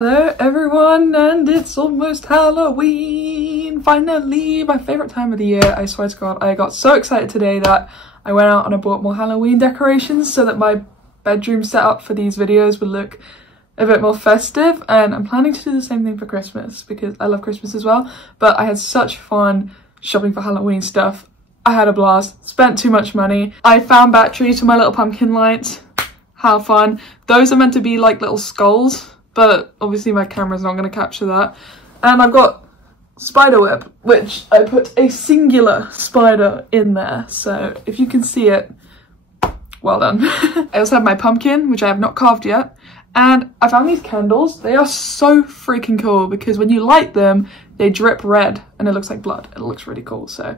Hello everyone, and it's almost Halloween! Finally, my favourite time of the year. I swear to God, I got so excited today that I went out and I bought more Halloween decorations so that my bedroom setup for these videos would look a bit more festive, and I'm planning to do the same thing for Christmas because I love Christmas as well. But I had such fun shopping for Halloween stuff. I had a blast, spent too much money. I found batteries for my little pumpkin lights. How fun. Those are meant to be like little skulls, but obviously my camera's not going to capture that. And I've got spiderweb, which I put a singular spider in there, so if you can see it, well done. I also have my pumpkin, which I have not carved yet, and I found these candles. They are so freaking cool because when you light them, they drip red and it looks like blood. It looks really cool, so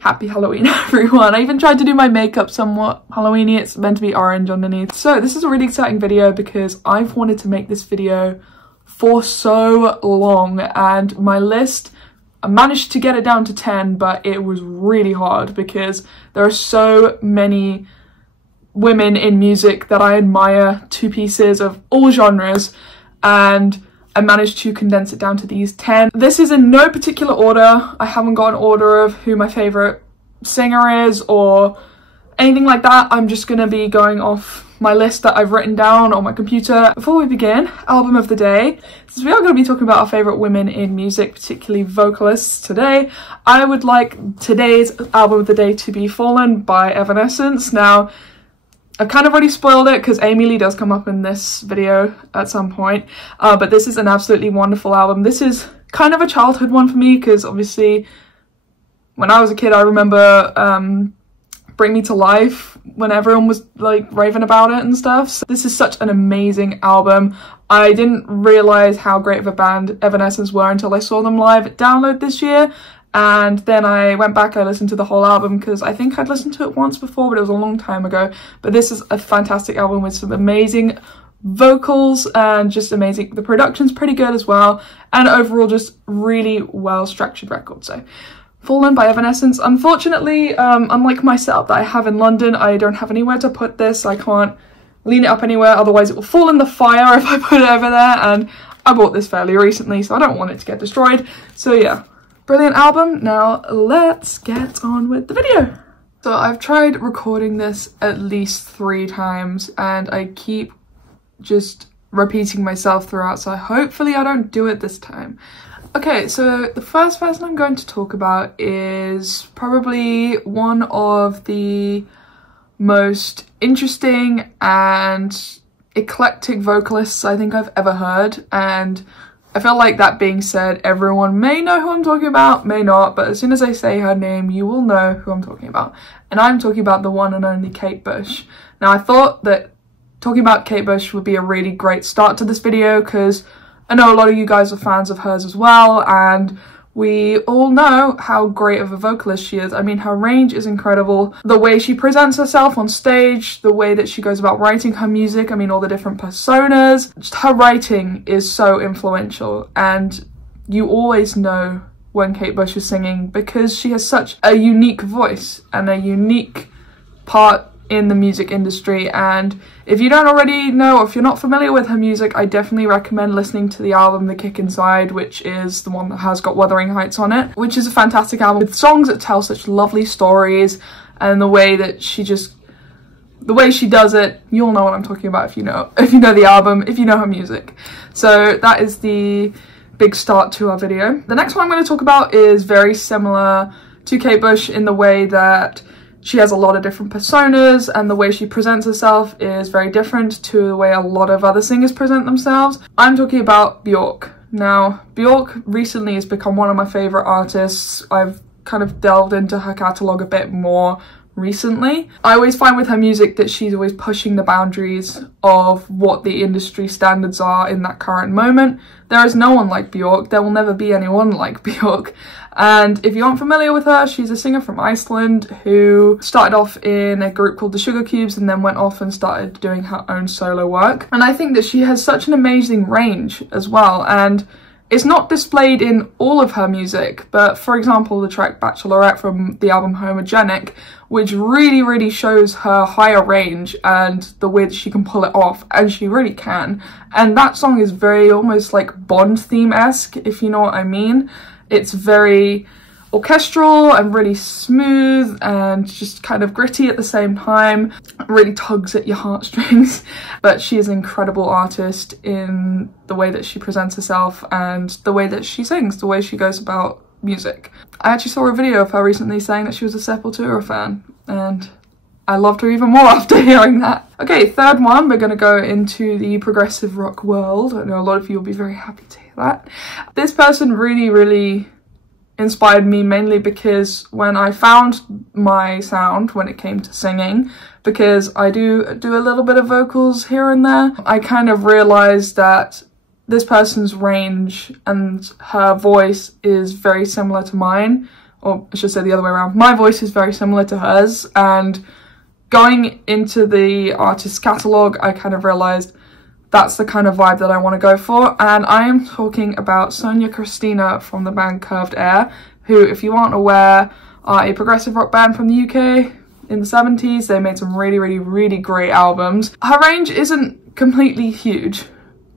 happy Halloween everyone. I even tried to do my makeup somewhat Halloweeny. It's meant to be orange underneath. So this is a really exciting video because I've wanted to make this video for so long, and my list, I managed to get it down to 10, but it was really hard because there are so many women in music that I admire, two pieces of all genres, and I managed to condense it down to these 10. This is in no particular order. I haven't got an order of who my favourite singer is or anything like that. I'm just gonna be going off my list that I've written down on my computer. Before we begin, album of the day. Since we are going to be talking about our favourite women in music, particularly vocalists today, I would like today's album of the day to be Fallen by Evanescence. Now, I've kind of already spoiled it because Amy Lee does come up in this video at some point, but this is an absolutely wonderful album. This is kind of a childhood one for me because obviously when I was a kid I remember Bring Me to Life when everyone was like raving about it and stuff. So this is such an amazing album. I didn't realise how great of a band Evanescence were until I saw them live at Download this year. And then I went back, I listened to the whole album because I think I'd listened to it once before, but it was a long time ago. But this is a fantastic album with some amazing vocals and just amazing. The production's pretty good as well, and overall just really well structured record. So Fallen by Evanescence. Unfortunately, unlike my setup that I have in London, I don't have anywhere to put this. I can't lean it up anywhere, otherwise it will fall in the fire if I put it over there, and I bought this fairly recently, so I don't want it to get destroyed. So yeah. Brilliant album. Now let's get on with the video. So I've tried recording this at least 3 times and I keep just repeating myself throughout, so hopefully I don't do it this time. Okay, so the first person I'm going to talk about is probably one of the most interesting and eclectic vocalists I think I've ever heard, and I feel like that being said, everyone may know who I'm talking about, may not, but as soon as I say her name, you will know who I'm talking about. And I'm talking about the one and only Kate Bush. Now, I thought that talking about Kate Bush would be a really great start to this video because I know a lot of you guys are fans of hers as well, and we all know how great of a vocalist she is. I mean, her range is incredible. The way she presents herself on stage, the way that she goes about writing her music, I mean, all the different personas. Just her writing is so influential, and you always know when Kate Bush is singing because she has such a unique voice and a unique part in the music industry. And if you don't already know, or if you're not familiar with her music, I definitely recommend listening to the album The Kick Inside, which is the one that has got Wuthering Heights on it, which is a fantastic album with songs that tell such lovely stories, and the way that she does it, you'll know what I'm talking about if you know the album, if you know her music. So that is the big start to our video. The next one I'm going to talk about is very similar to Kate Bush in the way that she has a lot of different personas, and the way she presents herself is very different to the way a lot of other singers present themselves. I'm talking about Björk. Now, Björk recently has become one of my favourite artists. I've kind of delved into her catalogue a bit more recently. I always find with her music that she's always pushing the boundaries of what the industry standards are in that current moment. There is no one like Björk. There will never be anyone like Björk. And if you aren't familiar with her, she's a singer from Iceland who started off in a group called the Sugar Cubes and then went off and started doing her own solo work. And I think that she has such an amazing range as well. And It's not displayed in all of her music, but for example, the track Bachelorette from the album Homogenic, which really shows her higher range and the way that she can pull it off, and she really can. And that song is very almost like Bond theme-esque, if you know what I mean. It's very orchestral and really smooth and just kind of gritty at the same time. It really tugs at your heartstrings. But she is an incredible artist in the way that she presents herself and the way that she sings, the way she goes about music. I actually saw a video of her recently saying that she was a Sepultura fan, and I loved her even more after hearing that. Okay, third one, we're gonna go into the progressive rock world. I know a lot of you will be very happy to hear that. This person really inspired me, mainly because when I found my sound when it came to singing, because I do a little bit of vocals here and there, I kind of realized that this person's range and her voice is very similar to mine, or I should say the other way around. My voice is very similar to hers, and going into the artist's catalogue, I kind of realized that's the kind of vibe that I want to go for. And I am talking about Sonia Christina from the band Curved Air, who, if you aren't aware, are a progressive rock band from the UK in the 70s. They made some really great albums. Her range isn't completely huge,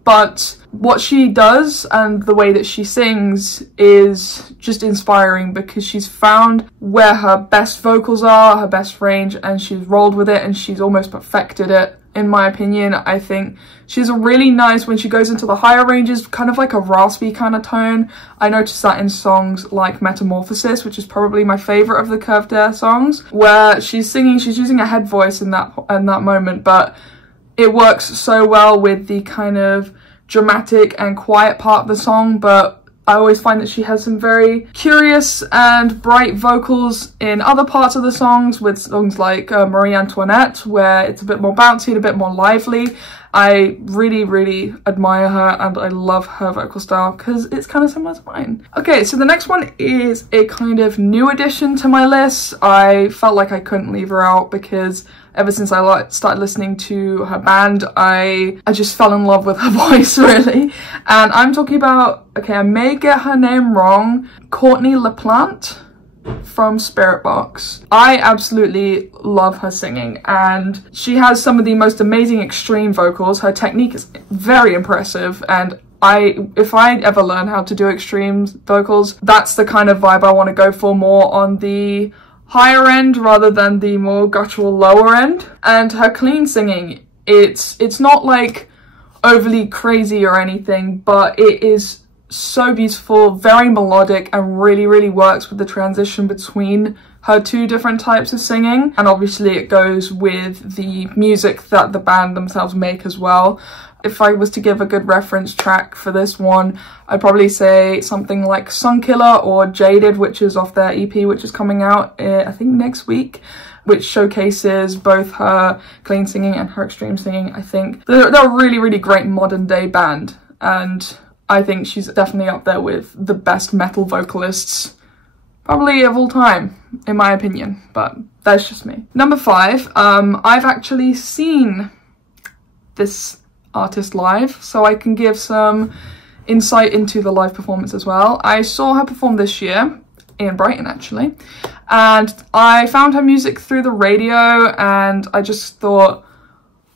but what she does and the way that she sings is just inspiring, because she's found where her best vocals are, her best range, and she's rolled with it and she's almost perfected it. In my opinion, I think she's a really nice, when she goes into the higher ranges, kind of like a raspy kind of tone. I noticed that in songs like Metamorphosis, which is probably my favourite of the Curved Air songs, where she's singing, she's using a head voice in that moment, but it works so well with the kind of dramatic and quiet part of the song. But I always find that she has some very curious and bright vocals in other parts of the songs, with songs like Marie Antoinette, where it's a bit more bouncy and a bit more lively. I really admire her, and I love her vocal style because it's kind of similar to mine. Okay, so the next one is a kind of new addition to my list. I felt like I couldn't leave her out because ever since I started listening to her band, I just fell in love with her voice, really. And I'm talking about, okay, I may get her name wrong, Courtney LaPlante from Spirit Box. I absolutely love her singing, and she has some of the most amazing extreme vocals. Her technique is very impressive, and if I ever learn how to do extreme vocals, that's the kind of vibe I want to go for, more on the higher end rather than the more guttural lower end. And her clean singing, it's not like overly crazy or anything, but it is so beautiful, very melodic, and really works with the transition between her two different types of singing. And obviously it goes with the music that the band themselves make as well. If I was to give a good reference track for this one, I'd probably say something like Sunkiller or Jaded, which is off their EP, which is coming out I think next week, which showcases both her clean singing and her extreme singing. I think they're a really great modern day band, and I think she's definitely up there with the best metal vocalists probably of all time, in my opinion, but that's just me. Number 5, I've actually seen this artist live, so I can give some insight into the live performance as well. I saw her perform this year in Brighton, actually, and I found her music through the radio, and I just thought,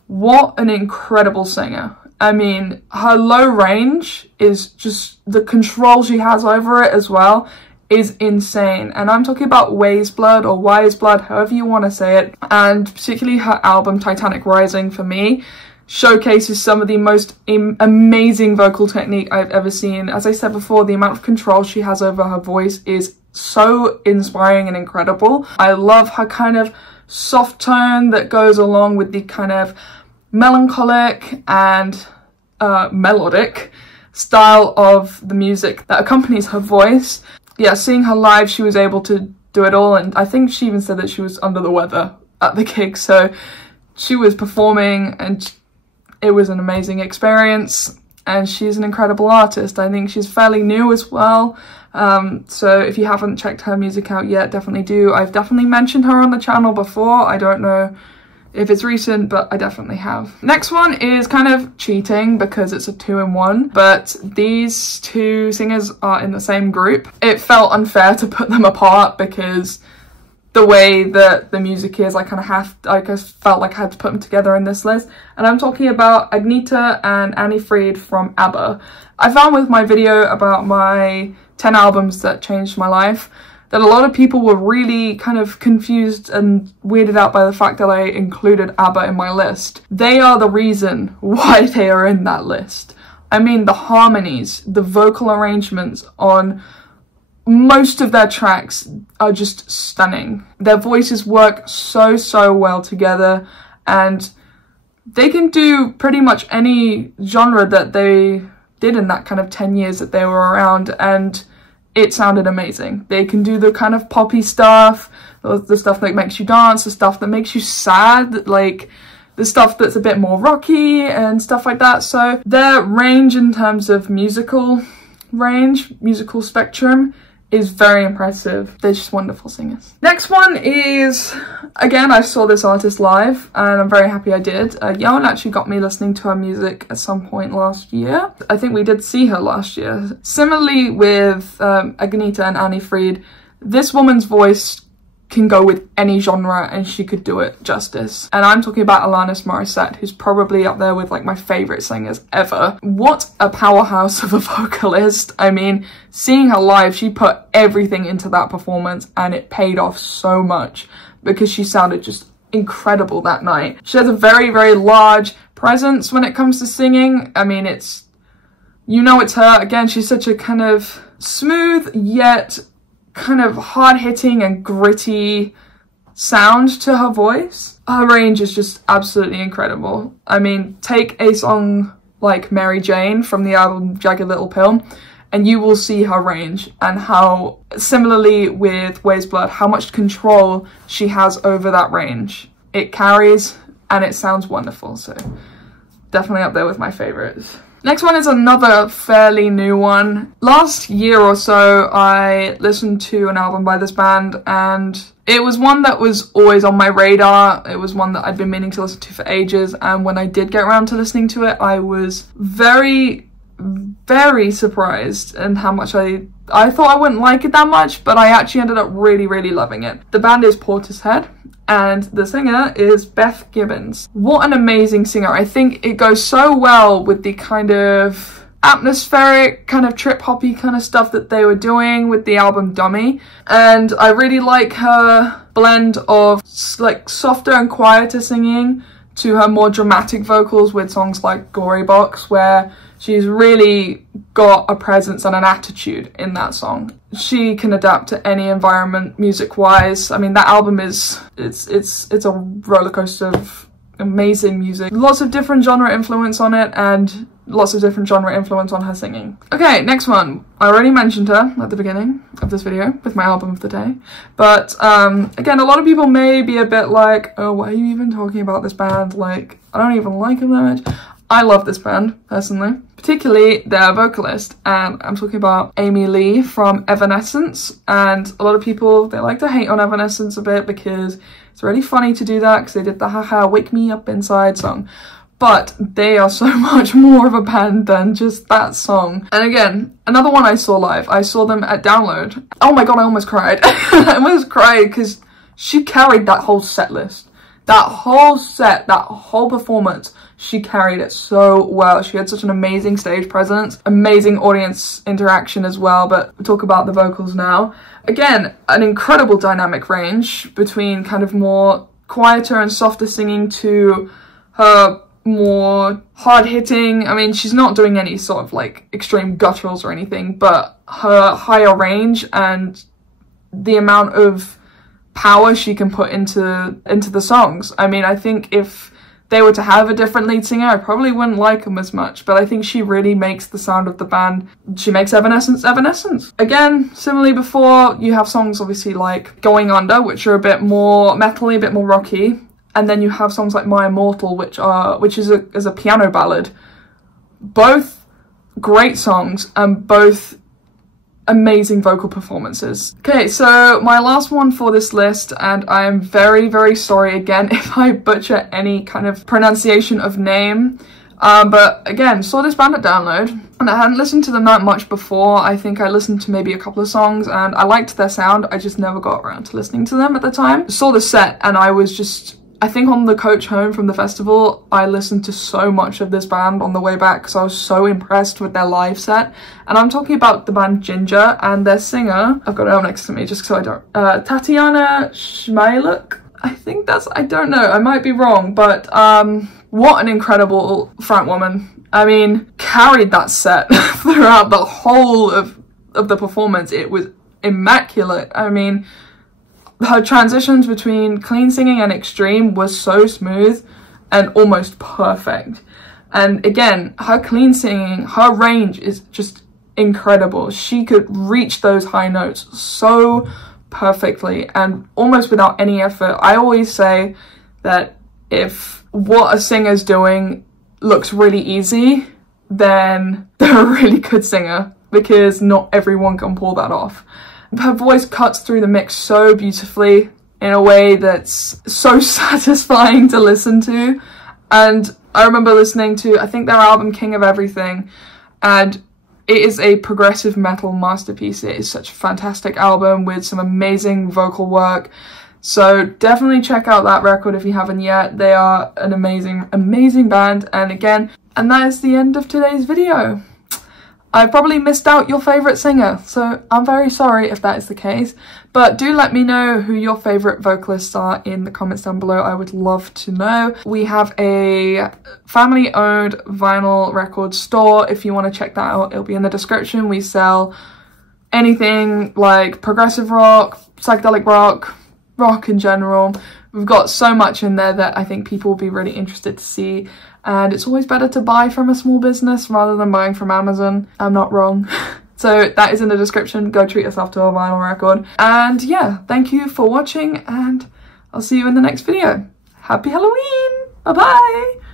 what an incredible singer. I mean, her low range is just, the control she has over it as well is insane. And I'm talking about Wise Blood, or Wise Blood, however you want to say it. And particularly her album Titanic Rising, for me, showcases some of the most amazing vocal technique I've ever seen. As I said before, the amount of control she has over her voice is so inspiring and incredible. I love her kind of soft tone that goes along with the kind of melancholic and melodic style of the music that accompanies her voice. Yeah, seeing her live, she was able to do it all, and I think she even said that she was under the weather at the gig, so she was performing and it was an amazing experience, and she's an incredible artist. I think she's fairly new as well, so if you haven't checked her music out yet, definitely do. I've definitely mentioned her on the channel before. I don't know if it's recent, but I definitely have. Next one is kind of cheating because it's a 2-in-1, but these two singers are in the same group. It felt unfair to put them apart because the way that the music is, I just felt like I had to put them together in this list. And I'm talking about Agneta and Annie Fried from ABBA. I found with my video about my 10 albums that changed my life that a lot of people were really kind of confused and weirded out by the fact that I included ABBA in my list. They are the reason why they are in that list. I mean, the harmonies, the vocal arrangements on most of their tracks are just stunning. Their voices work so well together, and they can do pretty much any genre that they did in that kind of 10 years that they were around, and it sounded amazing. They can do the kind of poppy stuff, the stuff that makes you dance, the stuff that makes you sad, like the stuff that's a bit more rocky and stuff like that. So their range in terms of musical spectrum is very impressive. They're just wonderful singers. Next one is, again, I saw this artist live and I'm very happy I did. Yoan actually got me listening to her music at some point last year. I think we did see her last year. Similarly with Agneta and Annie Fried, this woman's voice can go with any genre and she could do it justice. And I'm talking about Alanis Morissette, who's probably up there with like my favourite singers ever. What a powerhouse of a vocalist. I mean, seeing her live, she put everything into that performance and it paid off so much because she sounded just incredible that night. She has a very large presence when it comes to singing. I mean, it's, you know, it's her. Again, she's such a kind of smooth yet kind of hard-hitting and gritty sound to her voice. Her range is just absolutely incredible. I mean, take a song like Mary Jane from the album Jagged Little Pill and you will see her range, and how, similarly with Waves Blood, how much control she has over that range. It carries and it sounds wonderful, so definitely up there with my favourites. Next one is another fairly new one. Last year or so, I listened to an album by this band and it was one that was always on my radar. It was one that I'd been meaning to listen to for ages, and when I did get around to listening to it, I was very surprised in how much I thought I wouldn't like it that much, but I actually ended up really loving it. The band is Portishead, and the singer is Beth Gibbons. What an amazing singer. I think it goes so well with the kind of atmospheric, kind of trip-hoppy kind of stuff that they were doing with the album Dummy. And I really like her blend of like softer and quieter singing to her more dramatic vocals with songs like Glory Box, where she's really got a presence and an attitude in that song. She can adapt to any environment music-wise. I mean, that album is, it's a roller coaster of amazing music. Lots of different genre influence on it and lots of different genre influence on her singing. Okay, next one. I already mentioned her at the beginning of this video with my album of the day. But again, a lot of people may be a bit like, oh, why are you even talking about this band? Like, I don't even like them that much. I love this band, personally, particularly their vocalist, and I'm talking about Amy Lee from Evanescence. And a lot of people, they like to hate on Evanescence a bit because it's really funny to do that because they did the haha wake me up inside song. But they are so much more of a band than just that song. And again, another one I saw live, I saw them at Download. Oh my god, I almost cried. I almost cried because she carried that whole set list. That whole set, that whole performance, she carried it so well. She had such an amazing stage presence, amazing audience interaction as well, but we'll talk about the vocals now. Again, an incredible dynamic range between kind of more quieter and softer singing to her more hard-hitting. I mean, she's not doing any sort of like extreme gutturals or anything, but her higher range and the amount of power she can put into the songs. I mean, I think if they were to have a different lead singer, I probably wouldn't like them as much, but I think she really makes the sound of the band. She makes Evanescence Evanescence. Again, similarly before, you have songs obviously like Going Under, which are a bit more metally, a bit more rocky, and then you have songs like My Immortal, which is a piano ballad. Both great songs and both amazing vocal performances. Okay, so my last one for this list, and I am very, very sorry again if I butcher any kind of pronunciation of name. But again, saw this band at Download, and I hadn't listened to them that much before. I think I listened to maybe a couple of songs, and I liked their sound. I just never got around to listening to them at the time. Saw the set, and I was just, I think on the coach home from the festival, I listened to so much of this band on the way back because I was so impressed with their live set. And I'm talking about the band Ginger and their singer. I've got it up next to me just so I don't. Tatiana Schmeiluk. I think that's, I don't know, I might be wrong, but what an incredible front woman. I mean, carried that set throughout the whole of the performance. It was immaculate. I mean, her transitions between clean singing and extreme was so smooth and almost perfect. And again, her clean singing, her range is just incredible. She could reach those high notes so perfectly and almost without any effort. I always say that if what a singer's doing looks really easy, then they're a really good singer, because not everyone can pull that off. Her voice cuts through the mix so beautifully in a way that's so satisfying to listen to. And I remember listening to, I think, their album King of Everything, and it is a progressive metal masterpiece. It is such a fantastic album with some amazing vocal work. So definitely check out that record if you haven't yet. They are an amazing, amazing band. And again, and that is the end of today's video. I probably missed out your favourite singer, so I'm very sorry if that is the case. But do let me know who your favourite vocalists are in the comments down below. I would love to know. We have a family-owned vinyl record store. If you want to check that out, it'll be in the description. We sell anything like progressive rock, psychedelic rock, rock in general. We've got so much in there that I think people will be really interested to see. And it's always better to buy from a small business rather than buying from Amazon. I'm not wrong. So that is in the description. Go treat yourself to a vinyl record. And yeah, thank you for watching, and I'll see you in the next video. Happy Halloween! Bye bye!